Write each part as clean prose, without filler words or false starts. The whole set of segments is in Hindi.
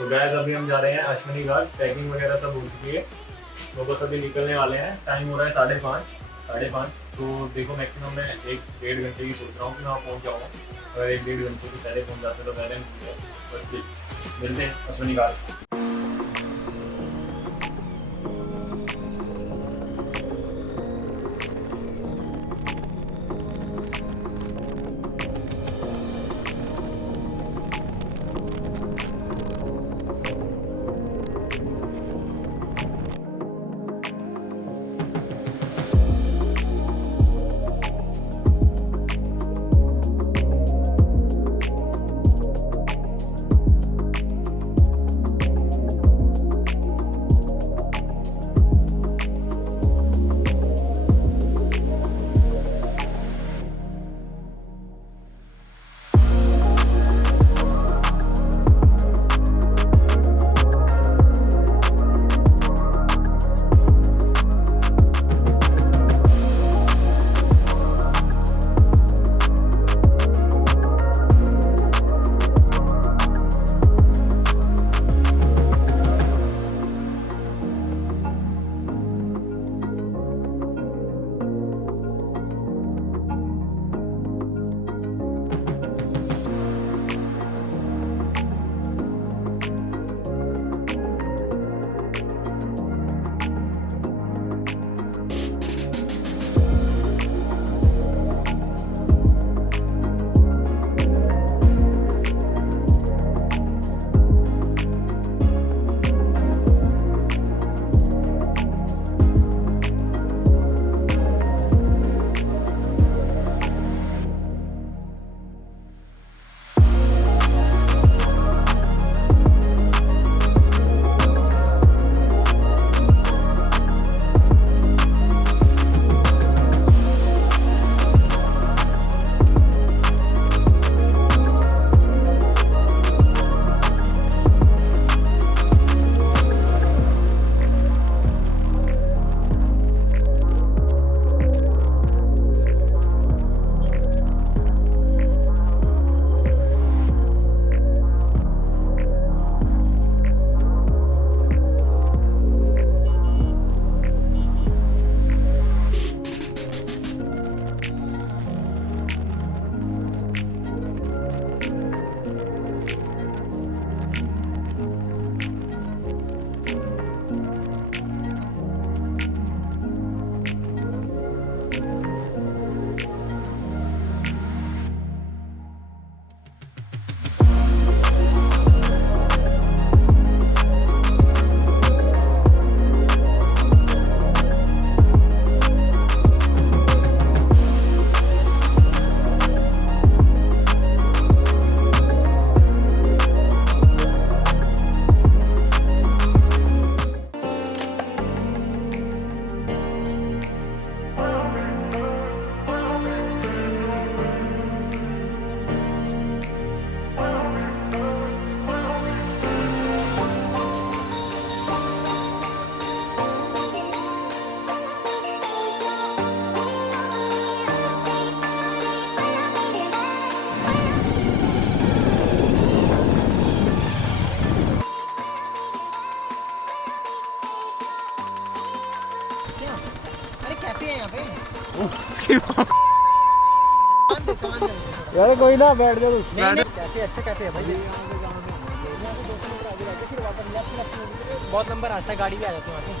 तो गाइस अभी हम जा रहे हैं अश्वनी घाट। पैकिंग वगैरह सब हो चुकी है, तो बस अभी निकलने वाले हैं। टाइम हो रहा है 5:30। तो देखो मैक्सिमम मैं 1-1.5 घंटे की सोच रहा हूँ कि मैं वहाँ पहुँच जाऊँगा। अगर 1-1.5 घंटे से पहले पहुँच जाते तो पहले बस मिलते हैं अश्वनी घाट। यार कोई ना बैठ जाओ। कैफे अच्छा कैफे है भाई। बहुत लंबा रास्ता है, गाड़ी भी आ जाती है वहाँ से।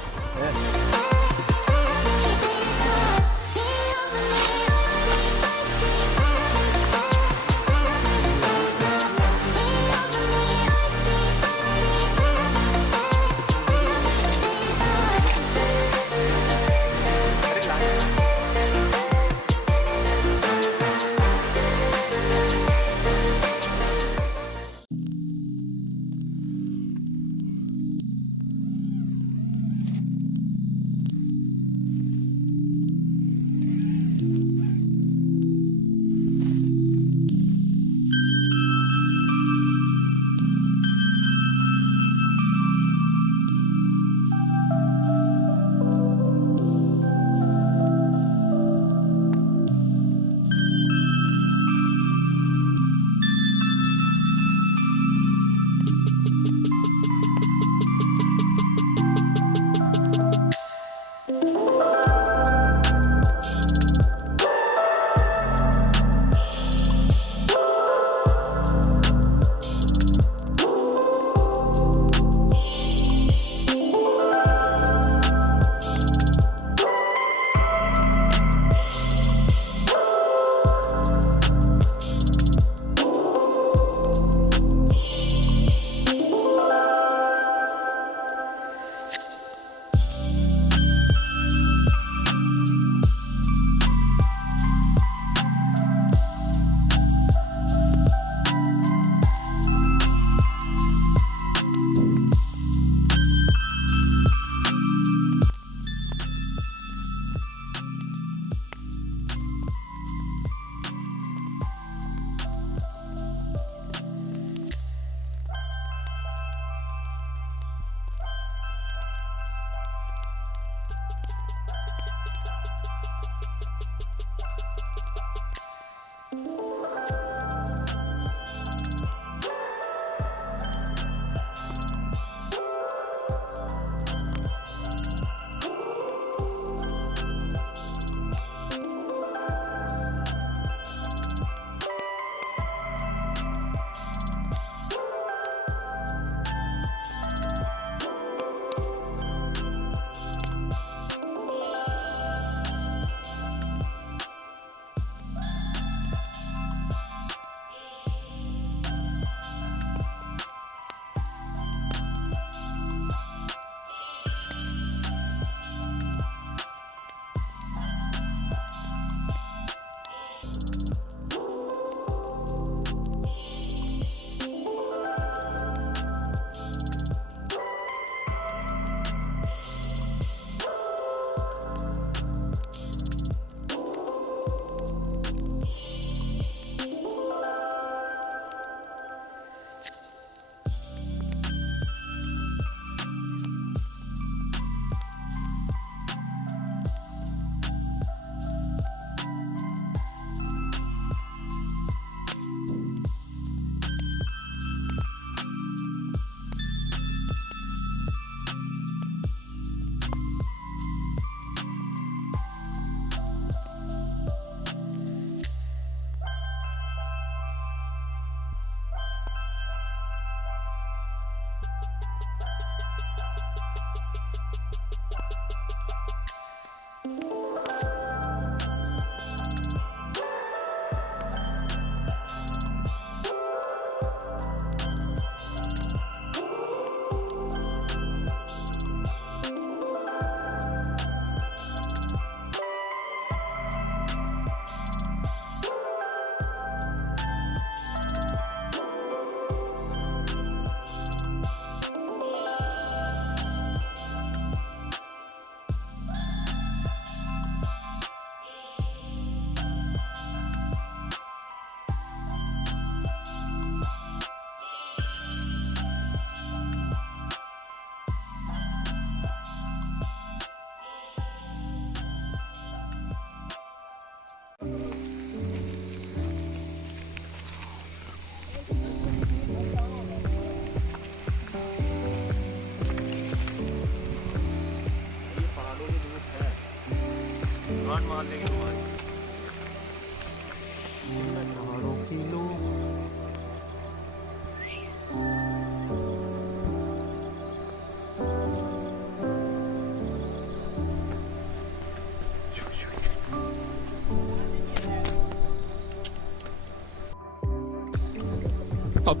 अब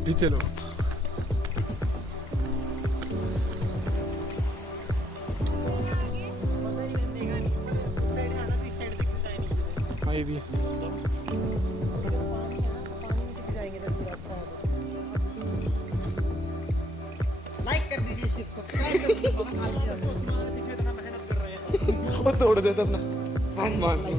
भी चलो। हाँ ये भी है। लाइक कर दीजिए, सब्सक्राइब कर दीजिए। वो तोड़ देता अपना आसमान से।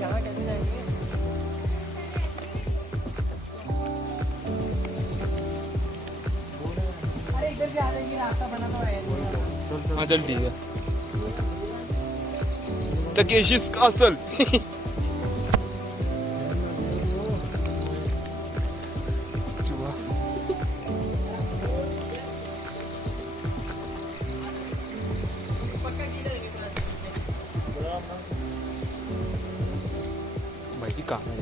यहाँ कैसे जाएंगे? अरे इधर से आ जाएंगे, रास्ता बना तो है। हाँ चल ठीक है। Takeshi's castle. भाई कहाँ है?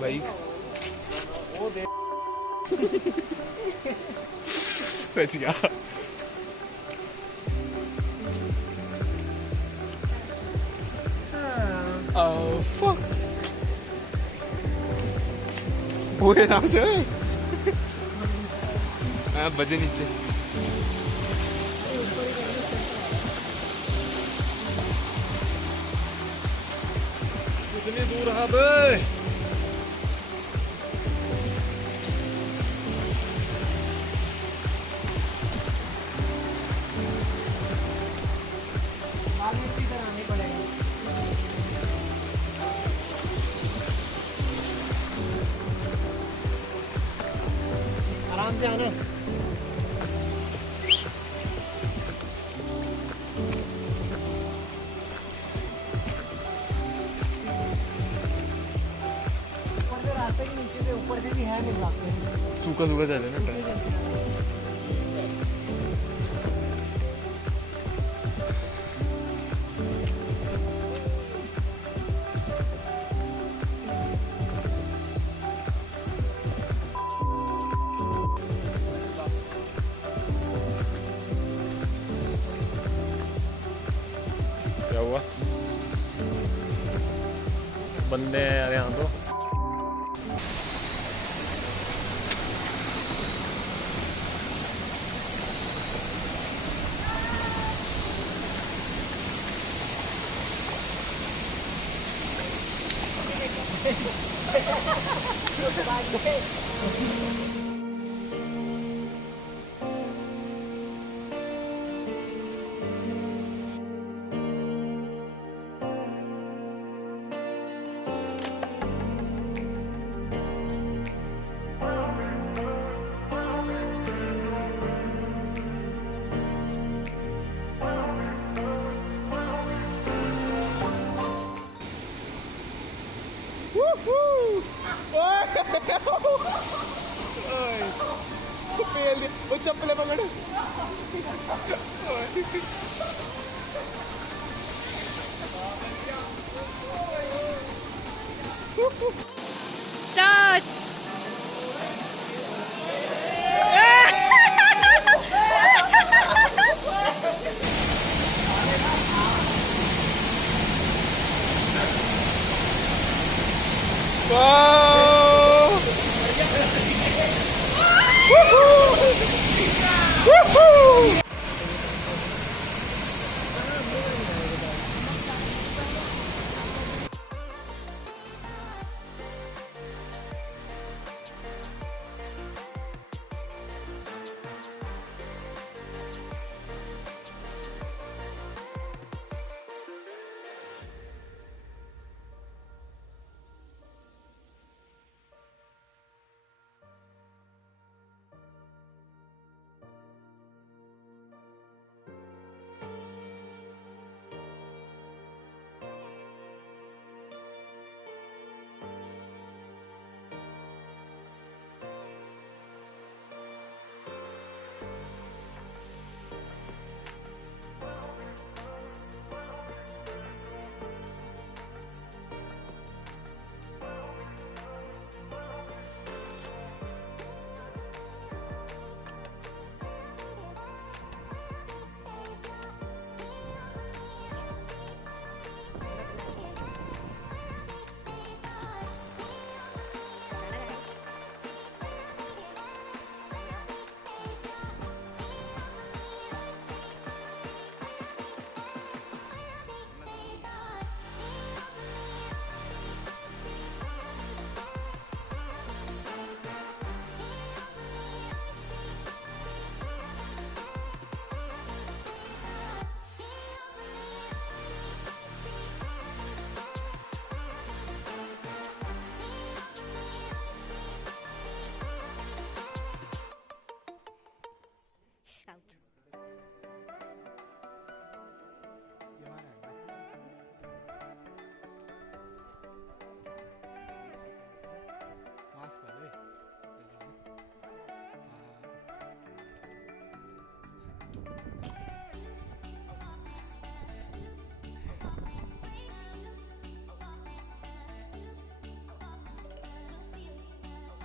भाई बच गया। Oh fuck! पूरे नाम से हाँ बजे नीचे। कितनी दूर है बे? आराम से आना। रास्ते के नीचे से ऊपर से भी है मिल रास्ते। सूखा सूखा चले ना टाइम। क्या हुआ? बंदे हैं यार यहाँ तो। वो चप्पलें पकड़। Start! Woohoo!